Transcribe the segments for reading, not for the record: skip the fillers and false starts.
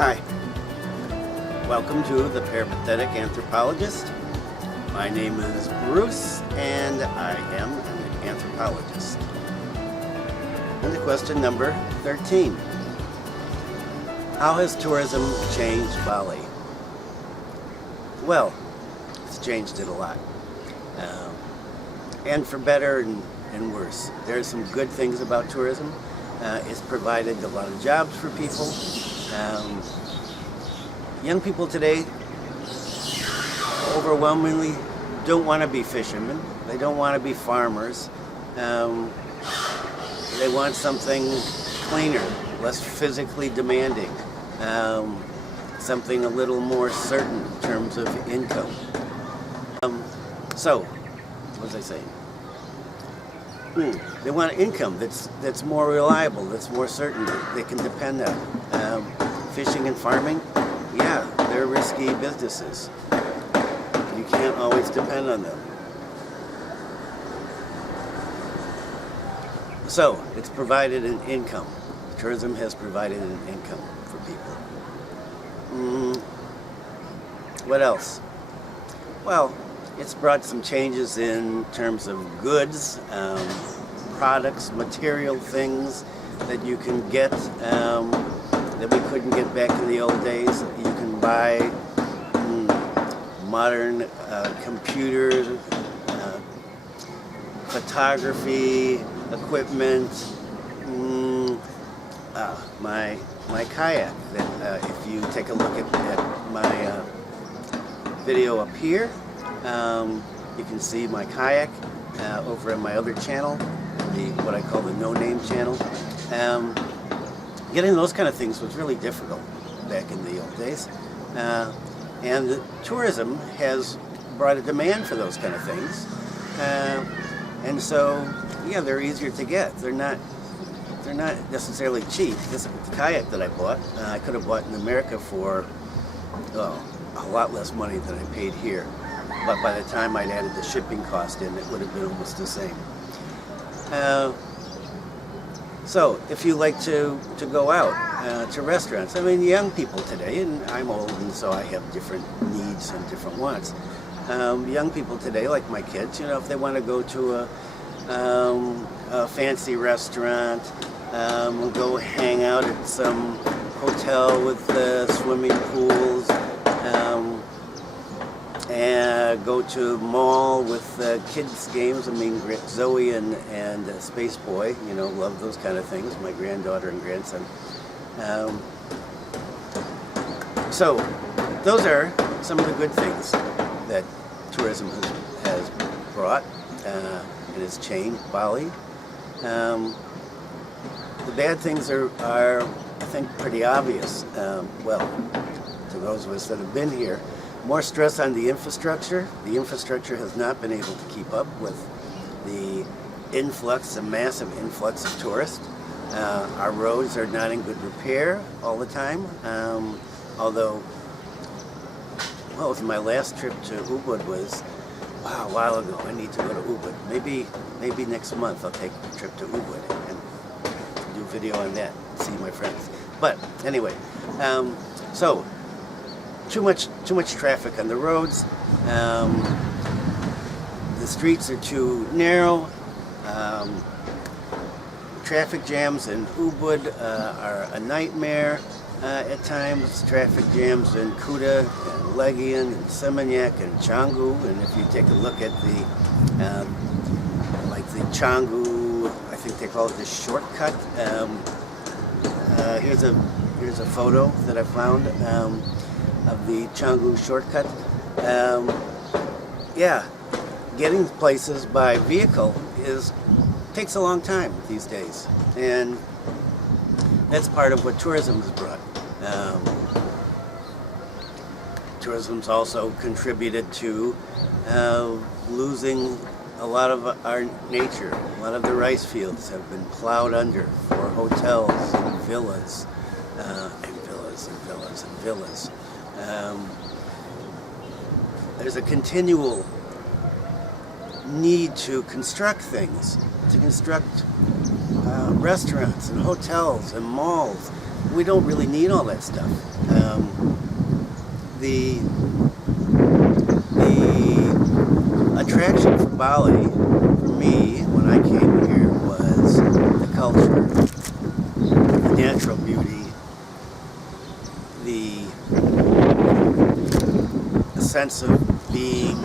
Hi, welcome to The Peripatetic Anthropologist. My name is Bruce and I am an anthropologist. And the question number 13. How has tourism changed Bali? Well, it's changed it a lot. And for better and worse. There are some good things about tourism. It's provided a lot of jobs for people. Young people today overwhelmingly don't want to be fishermen. They don't want to be farmers. They want something cleaner, less physically demanding, something a little more certain in terms of income. So, what was I saying? They want income that's more reliable, that's more certain, that they can depend on. Fishing and farming, yeah, they're risky businesses. You can't always depend on them. So, it's provided an income. Tourism has provided an income for people. What else? Well, it's brought some changes in terms of goods, products, material things that you can get that we couldn't get back in the old days. You can buy modern computers, photography, equipment, my kayak. That if you take a look at my video up here, you can see my kayak over at my other channel, what I call the No Name channel. Getting those kind of things was really difficult back in the old days. And the tourism has brought a demand for those kind of things. And so, yeah, they're easier to get. They're not necessarily cheap. This kayak that I bought, I could have bought in America for a lot less money than I paid here. But by the time I'd added the shipping cost in, it would have been almost the same. So, if you like to go out to restaurants, I mean, young people today, and I'm old and so I have different needs and different wants. Young people today, like my kids, if they want to go to a fancy restaurant, go hang out at some hotel with swimming pools, and go to a mall with kids games. I mean, Zoe and Space Boy, love those kind of things, my granddaughter and grandson. So those are some of the good things that tourism has brought and has changed Bali. The bad things are I think, pretty obvious. Well, to those of us that have been here, more stress on the infrastructure. The infrastructure has not been able to keep up with the massive influx of tourists. Our roads are not in good repair all the time. Although, well, my last trip to Ubud was, wow, a while ago. I need to go to Ubud. Maybe next month I'll take a trip to Ubud and do a video on that, see my friends. But anyway, so too much traffic on the roads. The streets are too narrow. Traffic jams in Ubud are a nightmare at times. Traffic jams in Kuta and Legian and Seminyak and Canggu. And if you take a look at the Canggu, I think they call it the shortcut. Here's a photo that I found of the Canggu shortcut. Yeah, getting places by vehicle takes a long time these days, and that's part of what tourism has brought. Tourism's also contributed to losing a lot of our nature. A lot of the rice fields have been plowed under for hotels and villas, and villas. There's a continual need to construct things, to construct restaurants and hotels and malls we don't really need all that stuff. The attraction for Bali, for me, when I came here, was the culture, the natural beauty, the sense of being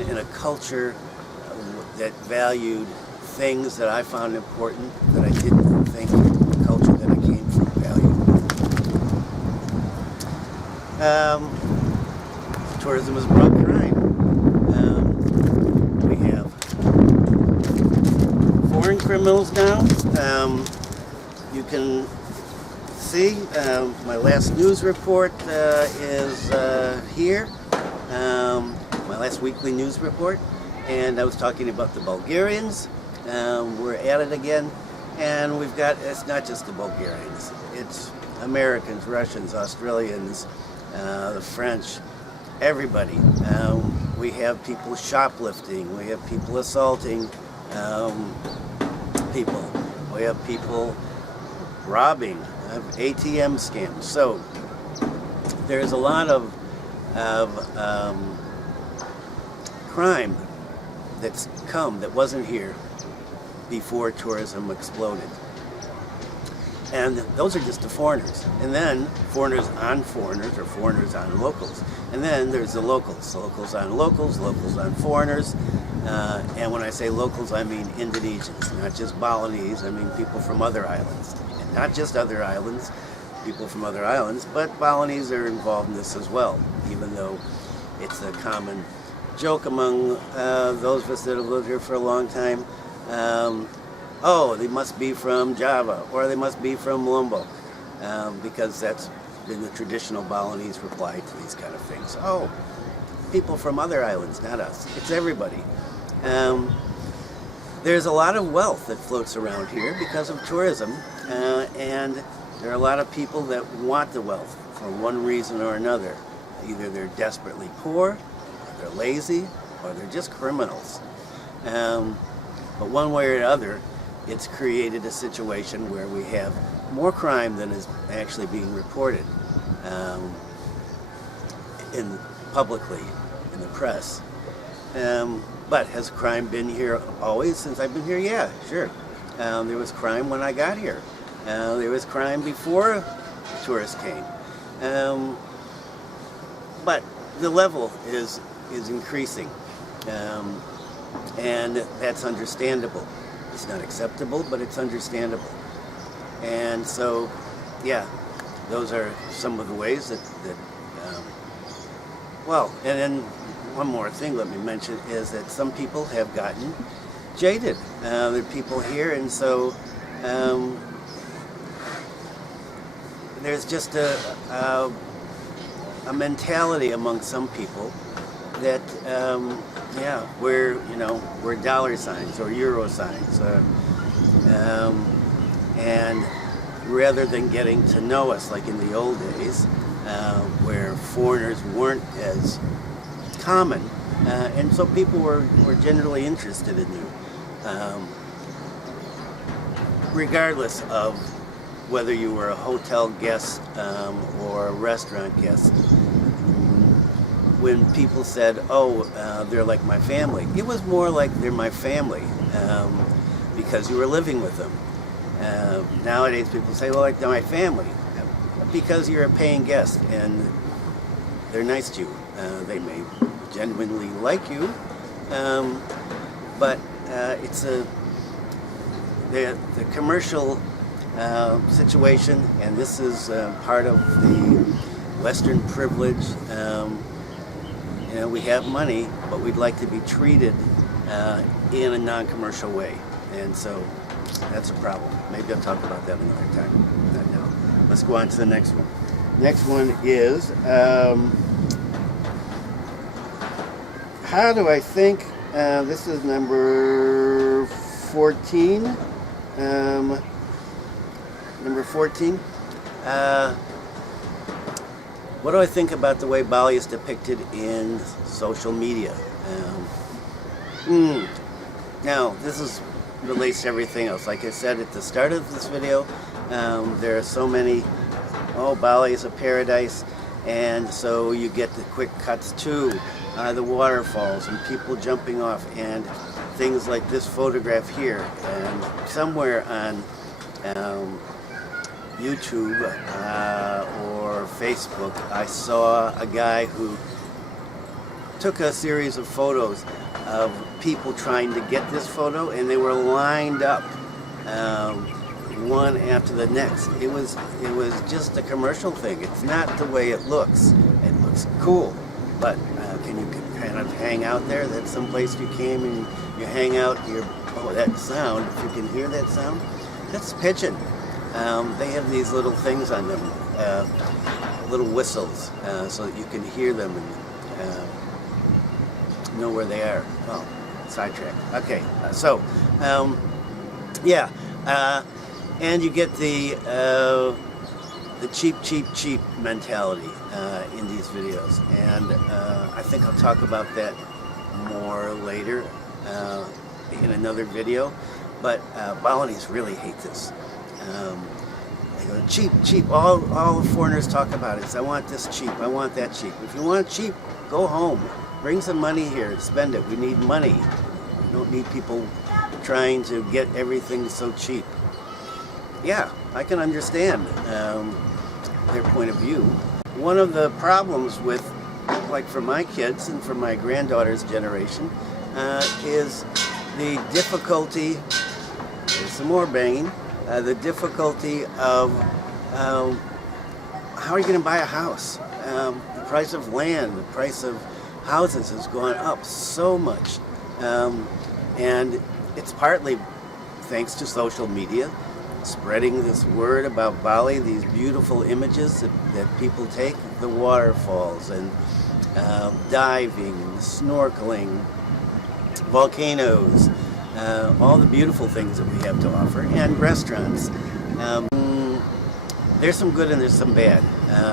in a culture that valued things that I found important that I didn't think the culture that I came from valued. Tourism has brought crime. We have foreign criminals now. You can see my last news report is here. My last weekly news report, and I was talking about the Bulgarians. We're at it again, and we've got, it's not just the Bulgarians, it's Americans, Russians, Australians, the French, everybody. We have people shoplifting, we have people assaulting people, we have people robbing, ATM scams. So there's a lot of crime that's come that wasn't here before tourism exploded. And those are just the foreigners. And then foreigners on foreigners, or foreigners on locals. And then there's the locals on locals, locals on foreigners. And when I say locals, I mean Indonesians, not just Balinese. I mean people from other islands. And not just other islands, people from other islands, but Balinese are involved in this as well, even though it's a common joke among those of us that have lived here for a long time. Oh, they must be from Java, or they must be from Lombok, because that's been the traditional Balinese reply to these kind of things. Oh, people from other islands, not us. It's everybody. There's a lot of wealth that floats around here because of tourism, and there are a lot of people that want the wealth for one reason or another. Either they're desperately poor, or they're lazy, or they're just criminals. But one way or another, it's created a situation where we have more crime than is actually being reported publicly in the press. But has crime been here always since I've been here? Yeah, sure. There was crime when I got here. There was crime before tourists came. But the level is increasing, and that's understandable. It's not acceptable, but it's understandable. And so, yeah, those are some of the ways that well, and then one more thing let me mention is that some people have gotten jaded. There are people here, and so there's just a mentality among some people that yeah, we're dollar signs or euro signs, and rather than getting to know us like in the old days, where foreigners weren't as common, and so people were generally interested in you, regardless of whether you were a hotel guest or a restaurant guest. When people said, oh, they're like my family, it was more like they're my family because you were living with them. Nowadays people say, well, like they're my family, because you're a paying guest and they're nice to you. They may genuinely like you, but it's the commercial situation, and this is part of the Western privilege. We have money, but we'd like to be treated in a non-commercial way, and so that's a problem. Maybe I'll talk about that another time. Not now. Let's go on to the next one. Next one is how do I think? This is number 14. Number 14. What do I think about the way Bali is depicted in social media? Now, this is relates to everything else. Like I said at the start of this video, there are so many, oh, Bali is a paradise, and so you get the quick cuts to the waterfalls and people jumping off and things like this photograph here. And somewhere on YouTube or Facebook, I saw a guy who took a series of photos of people trying to get this photo, and they were lined up one after the next. It was just a commercial thing. It's not the way it looks. It looks cool, but can you kind of hang out there? That's someplace you came and you hang out. Oh, that sound! If you can hear that sound, that's pigeon. They have these little things on them, little whistles, so that you can hear them and know where they are. Oh, sidetrack. Okay, yeah, and you get the cheap mentality in these videos, and I think I'll talk about that more later in another video. But Balinese really hate this. They go, cheap. All the foreigners talk about is, I want this cheap, I want that cheap. If you want cheap, go home. Bring some money here, spend it. We need money. We don't need people trying to get everything so cheap. Yeah, I can understand their point of view. One of the problems with, like for my kids and for my granddaughter's generation, is the difficulty, there's some more banging, the difficulty of how are you going to buy a house? The price of land, the price of houses has gone up so much, and it's partly thanks to social media spreading this word about Bali, these beautiful images that people take, the waterfalls and diving, snorkeling, volcanoes, all the beautiful things that we have to offer, and restaurants. There's some good and there's some bad.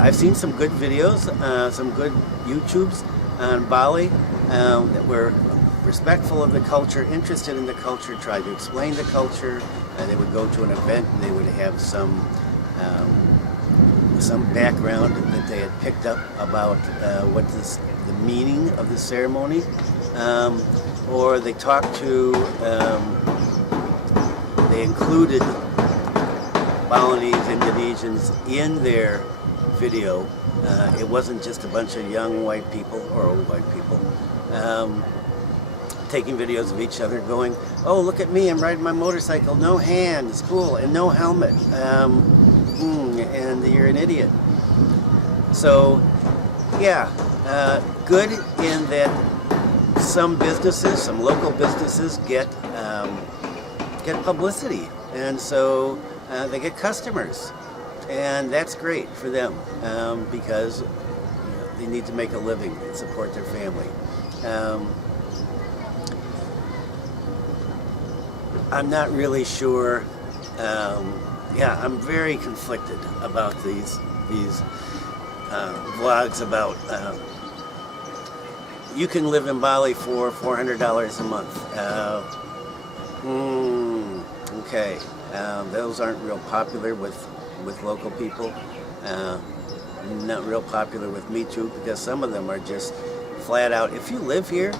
I've seen some good videos, some good YouTubes on Bali that were respectful of the culture, interested in the culture, tried to explain the culture. They would go to an event and they would have some background that they had picked up about what the meaning of the ceremony, or they talked to, they included Balinese Indonesians in their video. It wasn't just a bunch of young white people or old white people taking videos of each other going, oh, look at me, I'm riding my motorcycle, no hands, cool, and no helmet, and you're an idiot. So, yeah, good in that some businesses, some local businesses get publicity, and so they get customers, and that's great for them because they need to make a living and support their family. I'm not really sure. Yeah, I'm very conflicted about these vlogs about you can live in Bali for $400 a month. Okay, those aren't real popular with local people. Not real popular with me too, because some of them are just flat out, if you live here,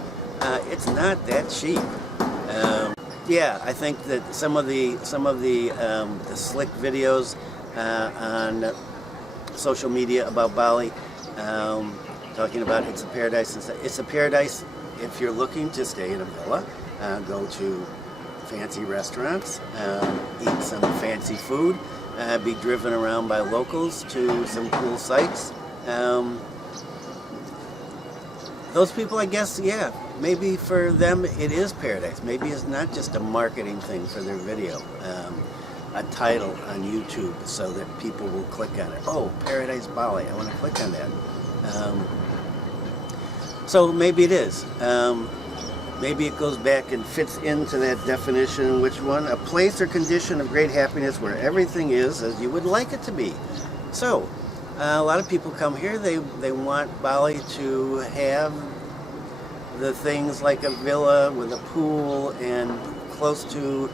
it's not that cheap. Yeah, I think that some of the slick videos on social media about Bali, talking about it's a paradise and stuff. It's a paradise if you're looking to stay in a villa, go to fancy restaurants, eat some fancy food, be driven around by locals to some cool sites. Those people, I guess, yeah, maybe for them it is paradise. Maybe it's not just a marketing thing for their video, a title on YouTube so that people will click on it. Oh, Paradise Bali, I want to click on that. So maybe it is. Maybe it goes back and fits into that definition. Which one? A place or condition of great happiness where everything is as you would like it to be. So, a lot of people come here, they want Bali to have the things like a villa with a pool and close to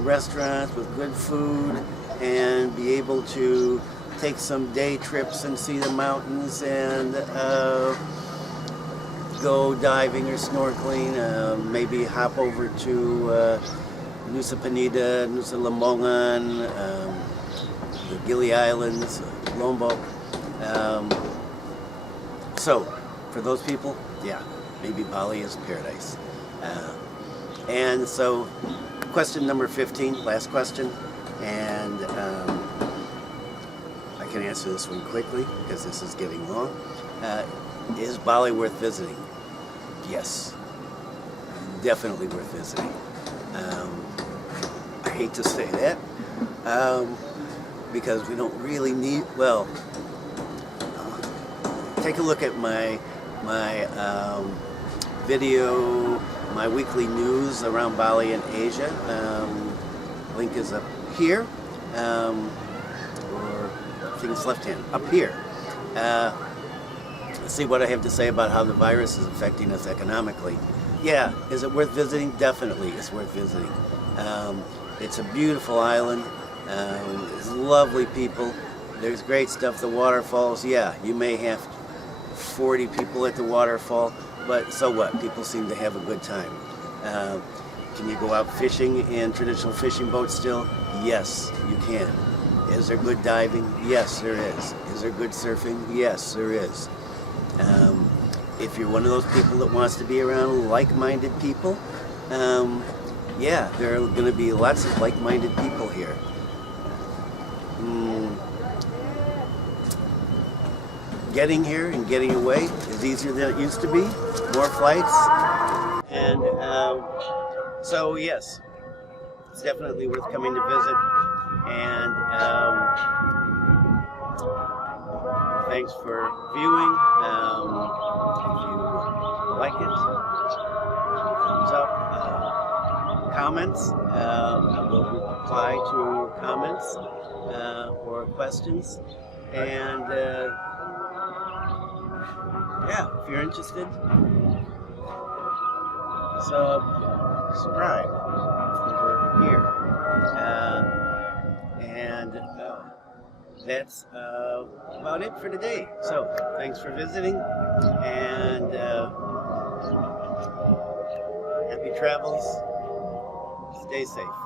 restaurants with good food and be able to take some day trips and see the mountains and go diving or snorkeling, maybe hop over to Nusa Penida, Nusa Lembongan, the Gili Islands, Lombok. So, for those people, yeah, maybe Bali is paradise. And so, question number 15, last question, and I can answer this one quickly because this is getting long. Is Bali worth visiting? Yes, definitely worth visiting. I hate to say that because we don't really need, well, take a look at my video, my weekly news around Bali and Asia. Link is up here, or I think it's left hand, up here. Let's see what I have to say about how the virus is affecting us economically. Yeah, is it worth visiting? Definitely, it's worth visiting. It's a beautiful island. It's lovely people. There's great stuff. The waterfalls, yeah, you may have 40 people at the waterfall, but so what? People seem to have a good time. Can you go out fishing in traditional fishing boats still? Yes, you can. Is there good diving? Yes, there is. Is there good surfing? Yes, there is. If you're one of those people that wants to be around like-minded people, yeah, there are going to be lots of like-minded people here. Getting here and getting away is easier than it used to be. More flights. And so, yes, it's definitely worth coming to visit. And thanks for viewing. If you like it, thumbs up, comments. I will reply to comments or questions. And yeah, if you're interested, subscribe over here. And that's about it for today. So, thanks for visiting, and happy travels. Stay safe.